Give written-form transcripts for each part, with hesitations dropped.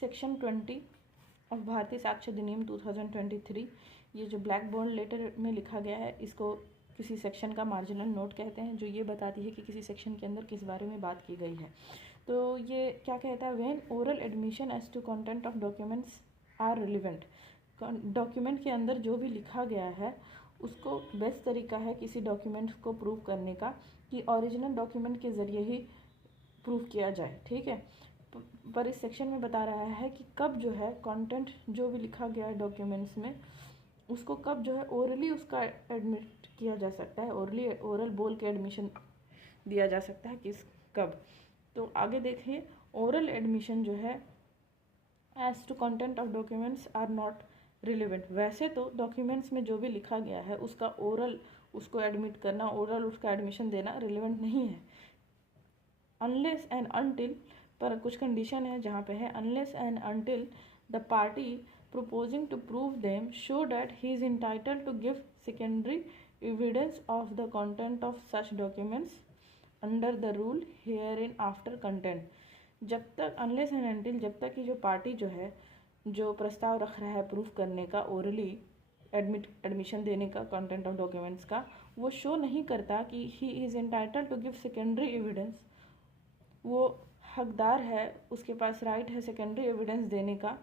Section 20 of भारतीय साक्ष्य अधिनियम 2023, ये जो ब्लैक बोर्ड लेटर में लिखा गया है, इसको किसी सेक्शन का मार्जिनल नोट कहते हैं, जो ये बताती है कि किसी सेक्शन के अंदर किस बारे में बात की गई है। तो ये क्या कहता है, when oral admission as to content of documents are relevant. Document के अंदर जो भी लिखा गया है उसको बेस्ट तरीका है किसी डॉक्यूमेंट को प्रूव करने का कि ओरिजिनल डॉक्यूमेंट के ज़रिए ही प्रूव किया जाए, ठीक है। पर इस सेक्शन में बता रहा है कि कब जो है कंटेंट जो भी लिखा गया है डॉक्यूमेंट्स में, उसको कब जो है ओरली उसका एडमिट किया जा सकता है, ओरल बोल के एडमिशन दिया जा सकता है किस कब। तो आगे देखिए, ओरल एडमिशन जो है as to content of documents are not relevant. वैसे तो डॉक्यूमेंट्स में जो भी लिखा गया है उसका ओरल उसको एडमिट करना, ओरल उसका एडमिशन देना रिलेवेंट नहीं है, अनलेस एंड अनटिल, पर कुछ कंडीशन है जहाँ पे है unless and until the party proposing to prove them show that he is entitled to give secondary evidence of the content of such documents under the rule herein after content। जब तक unless and until, जब तक कि जो party जो है जो प्रस्ताव रख रहा है प्रूफ करने का, ओरली एडमिशन देने का कंटेंट ऑफ डॉक्यूमेंट्स का, वो शो नहीं करता कि he is entitled to give secondary evidence, वो हकदार है, उसके पास राइट है सेकेंडरी एविडेंस देने का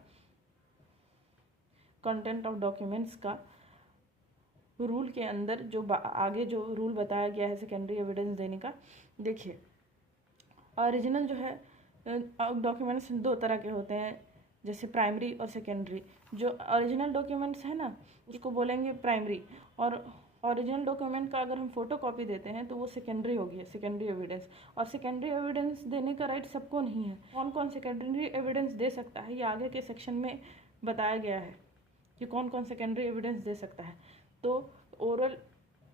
कंटेंट ऑफ डॉक्यूमेंट्स का, रूल के अंदर जो आगे जो रूल बताया गया है सेकेंडरी एविडेंस देने का। देखिए, ओरिजिनल जो है डॉक्यूमेंट्स दो तरह के होते हैं, जैसे प्राइमरी और सेकेंडरी। जो ओरिजिनल डॉक्यूमेंट्स है ना, उसको बोलेंगे प्राइमरी, और ओरिजिनल डॉक्यूमेंट का अगर हम फोटो कॉपी देते हैं तो वो सेकेंडरी होगी, सेकेंडरी एविडेंस। और सेकेंडरी एविडेंस देने का राइट सबको नहीं है। कौन कौन सेकेंडरी एविडेंस दे सकता है, ये आगे के सेक्शन में बताया गया है कि कौन कौन सेकेंडरी एविडेंस दे सकता है। तो ओरल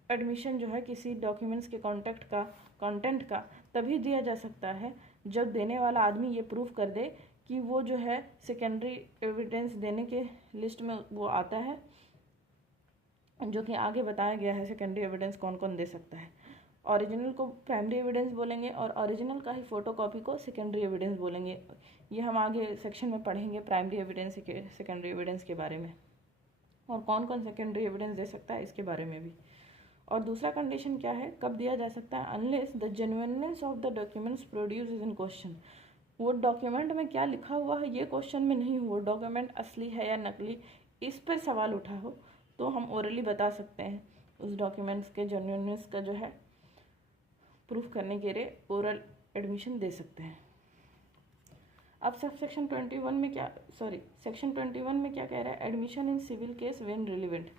एडमिशन जो है किसी डॉक्यूमेंट्स के कंटेंट का तभी दिया जा सकता है जब देने वाला आदमी ये प्रूफ कर दे कि वो जो है सेकेंडरी एविडेंस देने के लिस्ट में वो आता है, जो कि आगे बताया गया है सेकेंडरी एविडेंस कौन कौन दे सकता है। ओरिजिनल को प्राइमरी एविडेंस बोलेंगे और ओरिजिनल का ही फोटोकॉपी को सेकेंडरी एविडेंस बोलेंगे। ये हम आगे सेक्शन में पढ़ेंगे प्राइमरी एविडेंस सेकेंडरी एविडेंस के बारे में, और कौन कौन सेकेंडरी एविडेंस दे सकता है इसके बारे में भी। और दूसरा कंडीशन क्या है, कब दिया जा सकता है, unless the genuineness of the documents produce is in question. वो डॉक्यूमेंट में क्या लिखा हुआ है ये क्वेश्चन में नहीं, वो डॉक्यूमेंट असली है या नकली, इस पर सवाल उठा हो तो हम ओरली बता सकते हैं उस डॉक्यूमेंट्स के जेन्युइननेस का जो है प्रूफ करने के लिए ओरल एडमिशन दे सकते हैं। अब सब सेक्शन 21 में क्या, सेक्शन 21 में क्या कह रहा है, admission in civil case when relevant.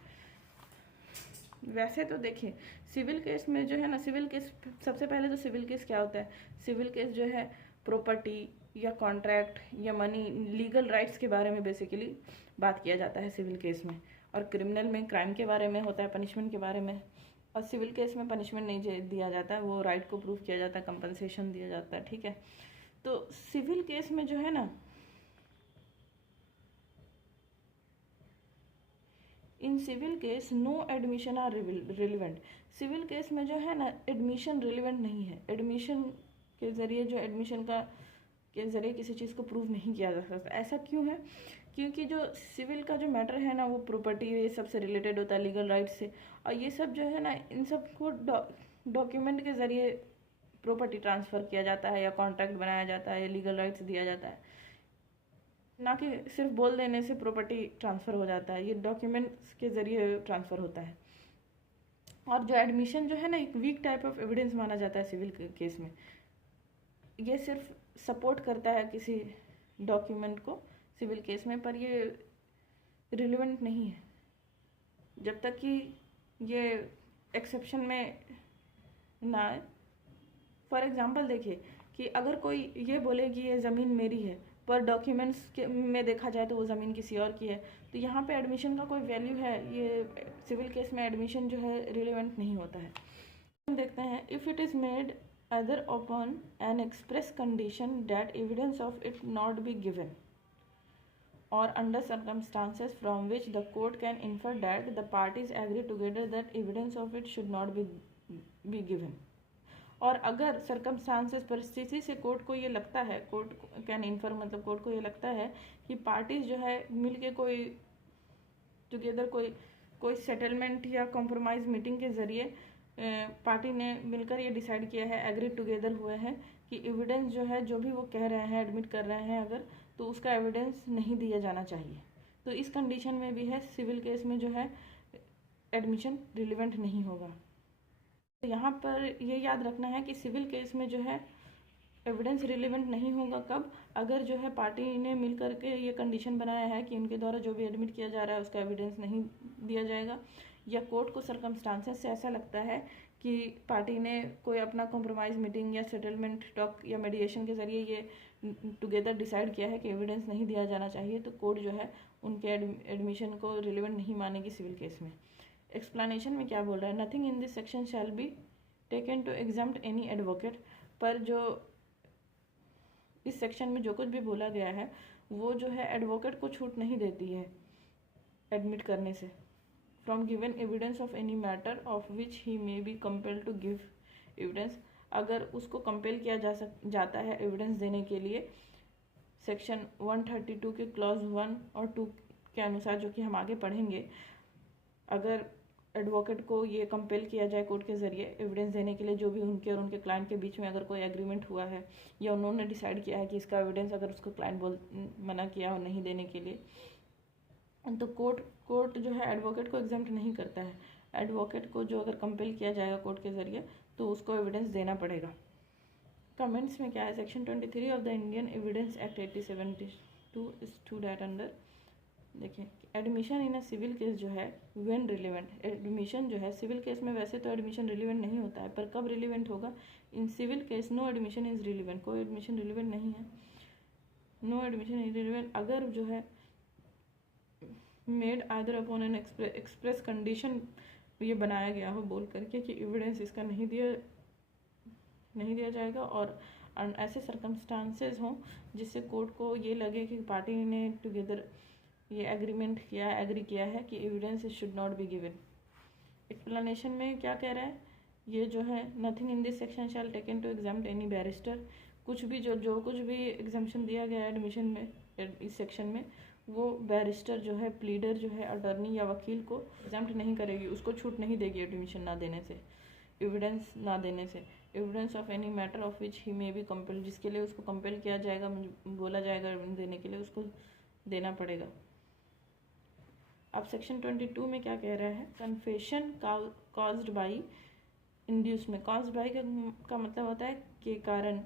वैसे तो देखिए, सिविल केस में जो है ना, सिविल केस सबसे पहले तो सिविल केस क्या होता है, सिविल केस जो है प्रॉपर्टी या कॉन्ट्रैक्ट या मनी, लीगल राइट्स के बारे में बेसिकली बात किया जाता है सिविल केस में। और क्रिमिनल में क्राइम के बारे में होता है, पनिशमेंट के बारे में। और सिविल केस में पनिशमेंट नहीं दिया जाता है, वो राइट को प्रूव किया जाता है, कंपनसेशन दिया जाता है, ठीक है। तो सिविल केस में जो है ना, in civil case no admission are relevant. Civil case में जो है ना एडमिशन रिलेवेंट नहीं है, एडमिशन के ज़रिए जो एडमिशन का के ज़रिए किसी चीज़ को प्रूव नहीं किया जा सकता। ऐसा क्यों है, क्योंकि जो सिविल का जो मैटर है ना वो प्रॉपर्टी ये सब से रिलेटेड होता है, लीगल राइट से। और ये सब जो है ना, इन सब को डॉक्यूमेंट के ज़रिए प्रॉपर्टी ट्रांसफ़र किया जाता है या कॉन्ट्रैक्ट बनाया जाता है या लीगल राइट्स दिया जाता है, ना कि सिर्फ बोल देने से प्रॉपर्टी ट्रांसफ़र हो जाता है। ये डॉक्यूमेंट्स के ज़रिए ट्रांसफ़र होता है। और जो एडमिशन जो है ना, एक वीक टाइप ऑफ एविडेंस माना जाता है सिविल केस में। ये सिर्फ सपोर्ट करता है किसी डॉक्यूमेंट को सिविल केस में, पर ये रिलेवेंट नहीं है जब तक कि ये एक्सेप्शन में ना आए। फॉर एग्जांपल देखिए कि अगर कोई ये बोले कि ये ज़मीन मेरी है, पर डॉक्यूमेंट्स के में देखा जाए तो वो ज़मीन किसी और की है, तो यहाँ पे एडमिशन का कोई वैल्यू है, ये सिविल केस में एडमिशन जो है रिलेवेंट नहीं होता है। हम देखते हैं, if it is made either upon an express condition that evidence of it not be given or under circumstances from which the court can infer that the parties agree together that evidence of it should not be given, और अगर circumstances परिस्थिति से court को ये लगता है, court can inform मतलब court को ये लगता है कि पार्टीज जो है मिलके कोई टुगेदर कोई सेटलमेंट या कॉम्प्रोमाइज़ मीटिंग के ज़रिए पार्टी ने मिलकर ये डिसाइड किया है, एग्री टुगेदर हुए हैं कि एविडेंस जो है, जो भी वो कह रहे हैं, एडमिट कर रहे हैं अगर, तो उसका एविडेंस नहीं दिया जाना चाहिए। तो इस कंडीशन में भी है सिविल केस में जो है एडमिशन रिलेवेंट नहीं होगा। तो यहाँ पर ये याद रखना है कि सिविल केस में जो है एविडेंस रिलेवेंट नहीं होगा कब, अगर जो है पार्टी ने मिल करके ये कंडीशन बनाया है कि उनके द्वारा जो भी एडमिट किया जा रहा है उसका एविडेंस नहीं दिया जाएगा, या कोर्ट को सर्कमस्टांसेस से ऐसा लगता है कि पार्टी ने कोई अपना कॉम्प्रोमाइज़ मीटिंग या सेटलमेंट टॉक या मेडिएशन के ज़रिए ये टुगेदर डिसाइड किया है कि एविडेंस नहीं दिया जाना चाहिए, तो कोर्ट जो है उनके एडमिशन को रिलेवेंट नहीं मानेगी सिविल केस में। एक्सप्लेनेशन में क्या बोल रहा है, nothing in this section shall be taken to exempt any advocate, पर जो इस सेक्शन में जो कुछ भी बोला गया है वो जो है एडवोकेट को छूट नहीं देती है एडमिट करने से, from given evidence of any matter of which he may be compelled to give evidence, अगर उसको कंपेल किया जाता है एविडेंस देने के लिए सेक्शन 132 के क्लॉज 1 और 2 के अनुसार, जो कि हम आगे पढ़ेंगे, अगर एडवोकेट को ये कंपेल किया जाए कोर्ट के ज़रिए एविडेंस देने के लिए, जो भी उनके और उनके क्लाइंट के बीच में अगर कोई एग्रीमेंट हुआ है या उन्होंने डिसाइड किया है कि इसका एविडेंस अगर उसको क्लाइंट मना किया हो नहीं देने के लिए, तो कोर्ट जो है एडवोकेट को एग्जाम्प्ट नहीं करता है। एडवोकेट को जो अगर कंपेल किया जाएगा कोर्ट के ज़रिए तो उसको एविडेंस देना पड़ेगा। कमेंट्स में क्या है, section 23 of the Indian evidence act 1872 is to that under, देखिए admission in a civil case जो है व्हेन रिलेवेंट, एडमिशन जो है सिविल केस में वैसे तो एडमिशन रिलेवेंट नहीं होता है, पर कब रिलेवेंट होगा, in civil case no admission is relevant, कोई एडमिशन रिलेवेंट नहीं है, नो एडमिशन इज रिलेवेंट अगर जो है made either upon an express condition ये बनाया गया हो बोल करके कि एविडेंस इसका नहीं दिया जाएगा, और ऐसे सर्कमस्टांसेस हों जिससे कोर्ट को ये लगे कि पार्टी ने टुगेदर ये एग्री किया है कि evidence should not be given. Explanation में क्या कह रहा है, ये जो है nothing in this section shall taken to exempt any barrister, कुछ भी जो कुछ भी एग्जाम्पशन दिया गया है एडमिशन में इस सेक्शन में, वो बैरिस्टर जो है, प्लीडर जो है, अटॉर्नी या वकील को एग्जाम्प्ट नहीं करेगी, उसको छूट नहीं देगी एडमिशन ना देने से, एविडेंस ना देने से, evidence of any matter of which he may B compel, जिसके लिए उसको कंपेल किया जाएगा, बोला जाएगा देने के लिए, उसको देना पड़ेगा। अब सेक्शन 22 में क्या कह रहा है, confession caused by inducement, caused by का मतलब होता है के कारण,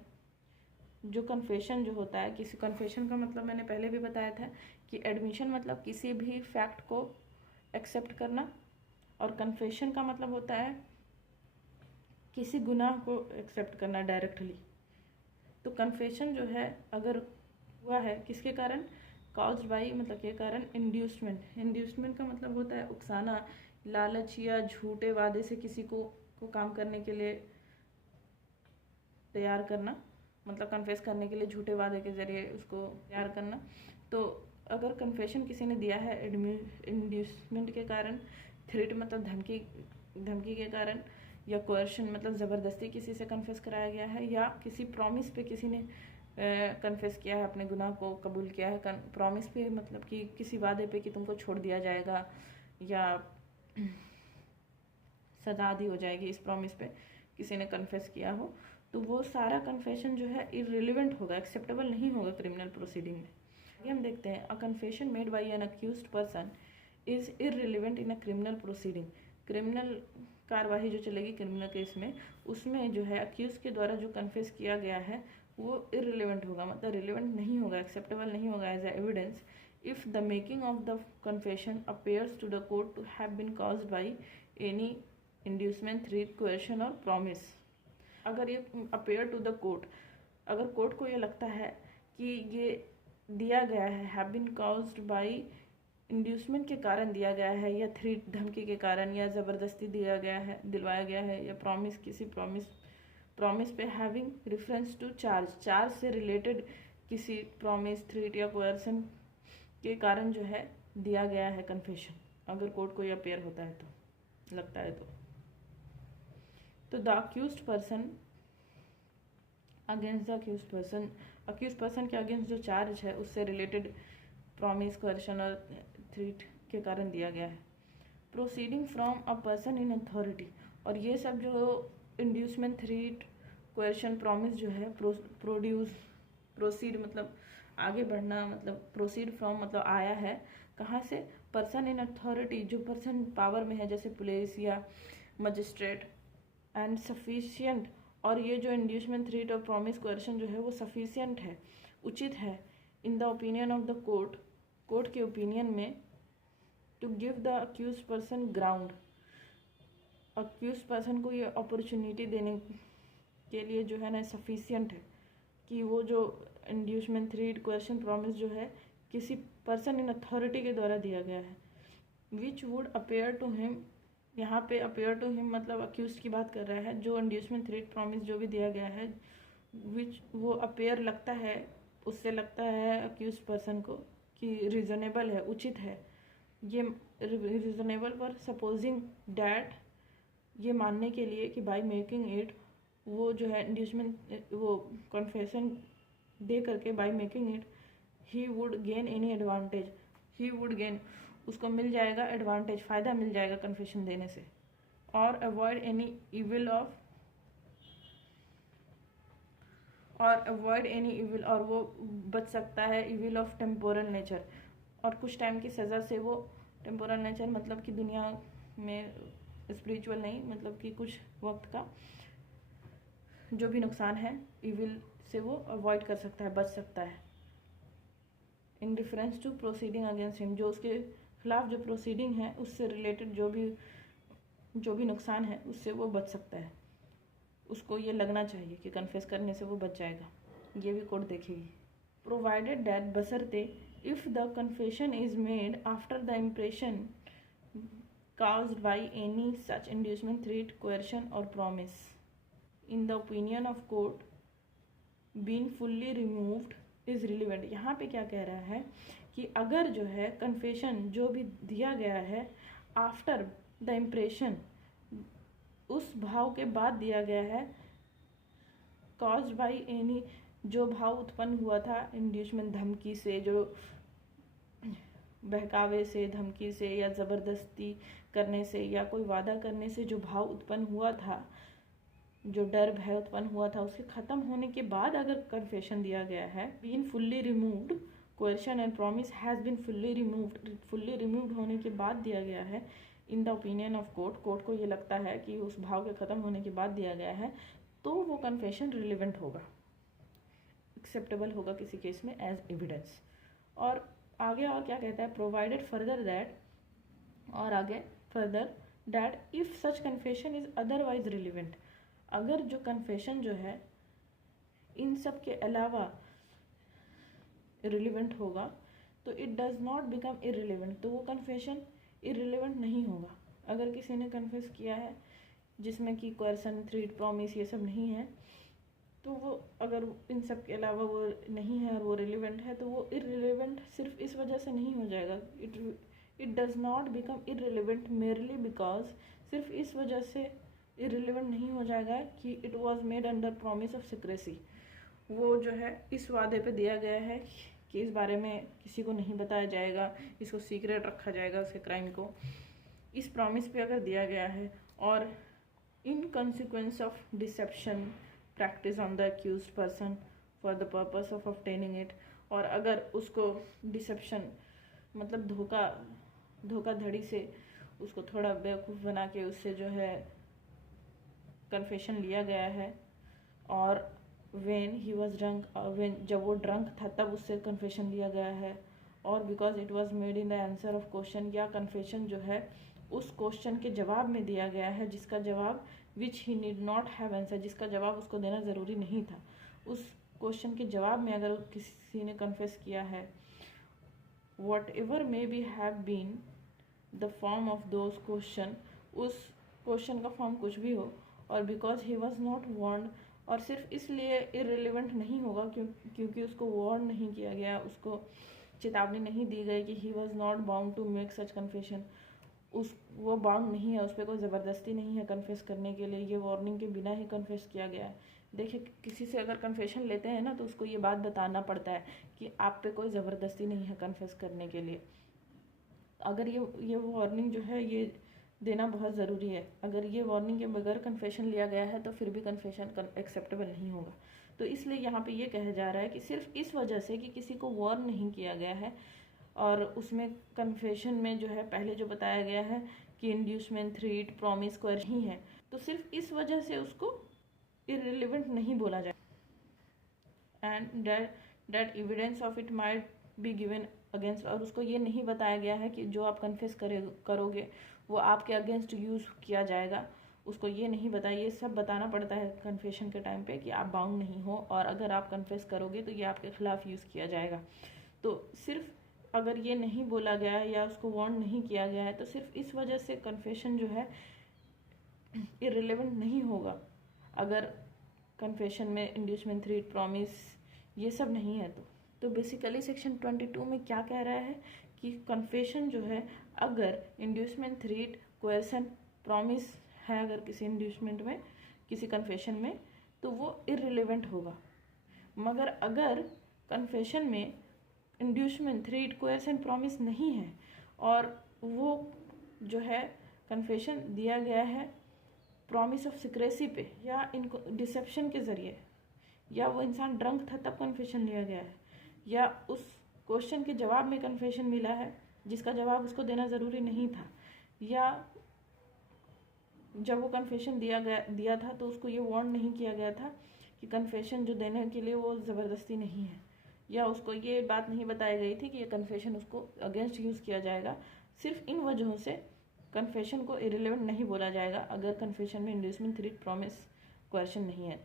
जो कन्फेशन जो होता है, किसी कन्फेशन का मतलब मैंने पहले भी बताया था कि एडमिशन मतलब किसी भी फैक्ट को एक्सेप्ट करना, और कन्फेशन का मतलब होता है किसी गुनाह को एक्सेप्ट करना डायरेक्टली। तो कन्फेशन जो है अगर हुआ है किसके कारण, कॉज्ड बाई मतलब के कारण, इंड्यूसमेंट का मतलब होता है उकसाना, लालच या झूठे वादे से किसी को काम करने के लिए तैयार करना, मतलब कन्फेस करने के लिए झूठे वादे के ज़रिए उसको तैयार करना। तो अगर कन्फेशन किसी ने दिया है इंड्यूसमेंट के कारण, थ्रेट मतलब धमकी के कारण, या कोerशन मतलब ज़बरदस्ती किसी से कन्फेस कराया गया है, या किसी प्रॉमिस पे किसी ने कन्फेस किया है, अपने गुनाह को कबूल किया है, प्रॉमिस पे मतलब कि किसी वादे पे कि तुमको छोड़ दिया जाएगा या सजा दी हो जाएगी, इस प्रॉमिस पे किसी ने कन्फेस किया हो, तो वो सारा कन्फेशन जो है इररिलेवेंट होगा, एक्सेप्टेबल नहीं होगा क्रिमिनल प्रोसीडिंग में। आगे हम देखते हैं, a confession made by an accused person is irrelevant in a criminal proceeding, criminal कार्रवाई जो चलेगी क्रिमिनल केस में, उसमें जो है अक्यूज के द्वारा जो कन्फेस किया गया है वो इररिलेवेंट होगा, मतलब रिलेवेंट नहीं होगा, एक्सेप्टेबल नहीं होगा as evidence, if the making of the confession appears to the court to have been caused by any inducement, threat, coercion और प्रॉमिस। अगर ये अपेयर टू द कोर्ट, अगर कोर्ट को ये लगता है कि ये दिया गया है, have been caused by inducement के कारण दिया गया है, या थ्रेट धमकी के कारण, या ज़बरदस्ती दिलवाया गया है, या प्रॉमिस किसी प्रॉमिस पे हैविंग रेफरेंस टू चार्ज से रिलेटेड किसी प्रॉमिस, थ्रेट या कोerशन के कारण जो है दिया गया है कन्फेशन, अगर कोर्ट को ये अपेयर होता है तो लगता है तो the accused person against the accuse person के अगेंस्ट जो चार्ज है उससे रिलेटेड प्रॉमिस, कोएर्शन और थ्रेट के कारण दिया गया है। Proceeding from a person in authority, और ये सब जो इंड्यूसमेंट, थ्रेट, कोएर्शन, प्रॉमिस जो है, प्रोसीड मतलब आगे बढ़ना, मतलब प्रोसीड फ्रॉम मतलब आया है कहाँ से, पर्सन इन अथॉरिटी, जो पर्सन पावर में है जैसे पुलिस या मजिस्ट्रेट, एंड सफिशिएंट, और ये जो इंड्यूसमेंट, थ्रेट और प्रॉमिस, कोएर्शन जो है वो सफिशिएंट है, उचित है, in the opinion of the court, court के ओपिनियन में, to give the accuse person ground, accuse person को ये अपॉर्चुनिटी देने के लिए जो है ना सफिशिएंट है कि वो जो इंड्यूसमेंट, थ्रेट, कोएर्शन, प्रॉमिस जो है किसी पर्सन इन अथॉरिटी के द्वारा दिया गया है, which would appear to him, यहाँ पे अपेयर टू हिम मतलब अक्यूज की बात कर रहा है, जो इंड्यूसमेंट, थ्रेट, प्रॉमिस जो भी दिया गया है, विच वो अपेयर लगता है, उससे लगता है अक्यूज पर्सन को कि रीजनेबल है, उचित है, ये रीजनेबल पर सपोजिंग डैट, ये मानने के लिए कि बाय मेकिंग इट, वो जो है इंड्यूसमेंट, वो कन्फेशन दे करके, by making it he would gain any advantage, he would gain, उसको मिल जाएगा एडवांटेज, फ़ायदा मिल जाएगा कन्फेशन देने से, और अवॉइड एनी इविल ऑफ, और वो बच सकता है इविल ऑफ टेम्पोरल नेचर, और कुछ टाइम की सज़ा से वो, टेम्पोरल नेचर मतलब कि दुनिया में, स्पिरिचुअल नहीं, मतलब कि कुछ वक्त का जो भी नुकसान है इविल से वो अवॉइड कर सकता है, बच सकता है। In difference to proceeding against him, जो उसके खिलाफ जो प्रोसीडिंग है उससे रिलेटेड जो भी नुकसान है उससे वो बच सकता है, उसको ये लगना चाहिए कि कन्फेस करने से वो बच जाएगा, ये भी कोर्ट देखेगी। प्रोवाइडेड दैट, बशर्ते, if the confession is made after the impression caused by any such inducement, threat, coercion or promise, in the opinion of court, being fully removed is relevant। यहाँ पे क्या कह रहा है कि अगर जो है कन्फेशन जो भी दिया गया है आफ्टर द इम्प्रेशन, उस भाव के बाद दिया गया है, caused by any, जो भाव उत्पन्न हुआ था इंड्यूसमेंट, धमकी से, जो बहकावे से, धमकी से या ज़बरदस्ती करने से या कोई वादा करने से जो भाव उत्पन्न हुआ था, जो डर भय उत्पन्न हुआ था, उसके ख़त्म होने के बाद अगर कन्फेशन दिया गया है, been fully removed, coercion and promise has been fully removed होने के बाद दिया गया है, in the opinion of court, court को ये लगता है कि उस भाव के ख़त्म होने के बाद दिया गया है, तो वो कन्फेशन रिलेवेंट होगा, एक्सेप्टेबल होगा किसी केस में एज एविडेंस। और आगे और क्या कहता है, प्रोवाइडेड फर्दर दैट, और आगे further that if such confession is otherwise relevant, अगर जो कन्फेशन जो है इन सब के अलावा रिलेवेंट होगा तो it does not become irrelevant, तो वो कन्फेशन इररिलेवेंट नहीं होगा। अगर किसी ने कन्फेस किया है जिसमें कि कोएर्शन, थ्रेट, प्रॉमिस ये सब नहीं है, तो वो अगर इन सब के अलावा वो नहीं है और वो रिलेवेंट है, तो वो इररिलेवेंट सिर्फ इस वजह से नहीं हो जाएगा, it does not become irrelevant merely because, सिर्फ इस वजह से इररिलेवेंट नहीं हो जाएगा कि it was made under promise of secrecy, वो जो है इस वादे पे दिया गया है कि इस बारे में किसी को नहीं बताया जाएगा, इसको सीक्रेट रखा जाएगा, उसके क्राइम को, इस प्रॉमिस पे अगर दिया गया है, और in consequence of deception practice on the accused person for the purpose of obtaining it, और अगर उसको डिसेप्शन मतलब धोखाधड़ी से उसको थोड़ा बेवकूफ़ बना के उससे जो है कन्फेशन लिया गया है, और व्हेन ही वाज ड्रंक, जब वो ड्रंक था तब उससे कन्फेशन लिया गया है, और because it was made in the answer of question, या कन्फेशन जो है उस क्वेश्चन के जवाब में दिया गया है जिसका जवाब विच ही नीड नॉट हैव आंसर, जिसका जवाब उसको देना ज़रूरी नहीं था, उस क्वेश्चन के जवाब में अगर किसी ने कन्फेस किया है, whatever may be have been the form of those question, उस क्वेश्चन का फॉर्म कुछ भी हो, और because he was not warned, और सिर्फ इसलिए इररिलेवेंट नहीं होगा क्योंकि उसको वार्न नहीं किया गया, उसको चेतावनी नहीं दी गई कि he was not bound to make such confession, वो बाउंड नहीं है, उस पर कोई ज़बरदस्ती नहीं है कन्फेस करने के लिए, ये वार्निंग के बिना ही कन्फेस किया गया है, देखिए किसी से अगर कन्फेशन लेते हैं ना तो उसको ये बात बताना पड़ता है कि आप पे कोई ज़बरदस्ती नहीं है कन्फेस करने के लिए। अगर ये वार्निंग जो है ये देना बहुत ज़रूरी है। अगर ये वार्निंग के बगैर कन्फेशन लिया गया है तो फिर भी कन्फेशन एक्सेप्टेबल नहीं होगा। तो इसलिए यहाँ पे ये कहा जा रहा है कि सिर्फ इस वजह से कि किसी को वार्न नहीं किया गया है और उसमें कन्फेशन में जो है पहले जो बताया गया है कि इंड्यूसमेंट, थ्रेट, प्रॉमिस, कोएर्शन ही है, तो सिर्फ इस वजह से उसको इररिलेवेंट नहीं बोला जाए। And that evidence of it might be given against, और उसको ये नहीं बताया गया है कि जो आप कन्फेस करोगे वो आपके अगेंस्ट यूज़ किया जाएगा। उसको ये नहीं बताया, ये सब बताना पड़ता है कन्फेशन के टाइम पे कि आप बाउंड नहीं हो और अगर आप कन्फेस करोगे तो ये आपके खिलाफ यूज़ किया जाएगा। तो सिर्फ अगर ये नहीं बोला गया है या उसको वार्न नहीं किया गया है तो सिर्फ इस वजह से कन्फेशन जो है इररिलेवेंट नहीं होगा। अगर कन्फेशन में इंड्यूसमेंट, थ्रेट, प्रॉमिस ये सब नहीं है तो बेसिकली सेक्शन 22 में क्या कह रहा है कि कन्फेशन जो है अगर इंड्यूसमेंट, थ्रेट, कोएर्शन, प्रॉमिस है अगर किसी इंड्यूसमेंट में, किसी कन्फेशन में, तो वो इररिलेवेंट होगा। मगर अगर कन्फेशन में इंड्यूसमेंट, थ्रेट, कोएर्शन, प्रॉमिस नहीं है और वो जो है कन्फेशन दिया गया है प्रॉमिस ऑफ सिक्रेसी पे या इनको डिसेप्शन के ज़रिए, या वो इंसान ड्रंक था तब कन्फेशन लिया गया है, या उस क्वेश्चन के जवाब में कन्फेशन मिला है जिसका जवाब उसको देना ज़रूरी नहीं था, या जब वो कन्फेशन दिया था तो उसको ये वार्न नहीं किया गया था कि कन्फेशन जो देने के लिए वो ज़बरदस्ती नहीं है, या उसको ये बात नहीं बताई गई थी कि ये कन्फेशन उसको अगेंस्ट यूज़ किया जाएगा। सिर्फ इन वजहों से कन्फेशन को इररिलेवेंट नहीं बोला जाएगा अगर कन्फेशन में इंड्यूसमेंट, थ्रेट, प्रॉमिस, कोएर्शन नहीं है तो।